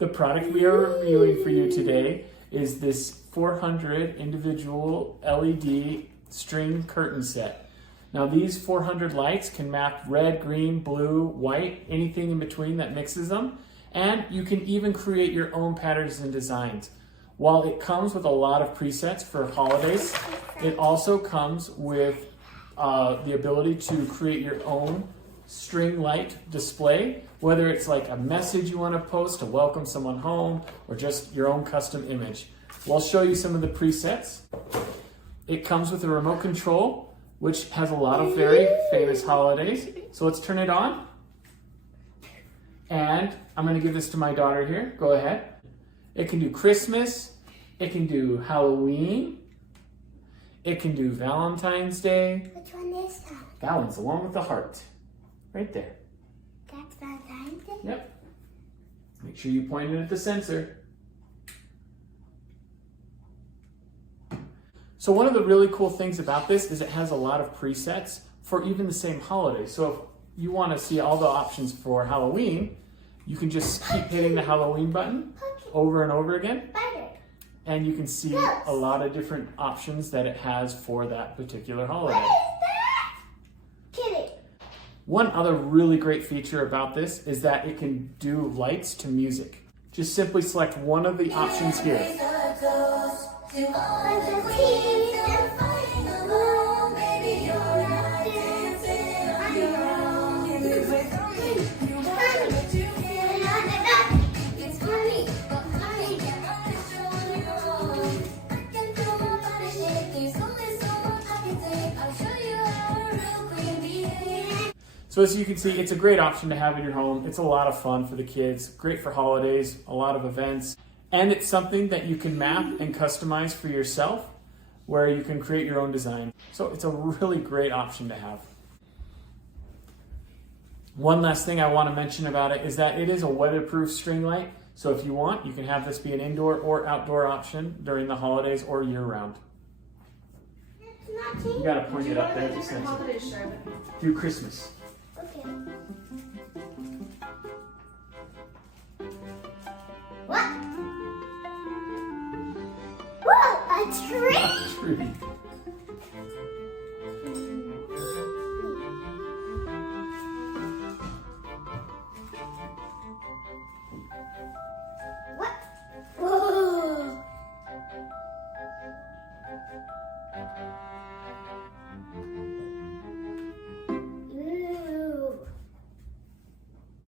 The product we are reviewing for you today is this 400 individual LED string curtain set. Now these 400 lights can map red, green, blue, white, anything in between that mixes them. And you can even create your own patterns and designs. While it comes with a lot of presets for holidays, it also comes with the ability to create your own string light display, whether it's like a message you want to post to welcome someone home or just your own custom image. We'll show you some of the presets. It comes with a remote control, which has a lot of very famous holidays. So let's turn it on. And I'm going to give this to my daughter here. Go ahead. It can do Christmas. It can do Halloween. It can do Valentine's Day. Which one is that? That one's the one with the heart. Right there. That's Valentine's Day? Yep. Make sure you point it at the sensor. So one of the really cool things about this is it has a lot of presets for even the same holiday. So if you want to see all the options for Halloween, you can just keep hitting the Halloween button over and over again. And you can see a lot of different options that it has for that particular holiday. One other really great feature about this is that it can do lights to music. Just simply select one of the options here. So as you can see, it's a great option to have in your home. It's a lot of fun for the kids, great for holidays, a lot of events. And it's something that you can map and customize for yourself, where you can create your own design. So it's a really great option to have. One last thing I want to mention about it is that it is a weatherproof string light. So if you want, you can have this be an indoor or outdoor option during the holidays or year round. You gotta point it up there. Through Christmas. Okay. What? Whoa, a tree! A tree.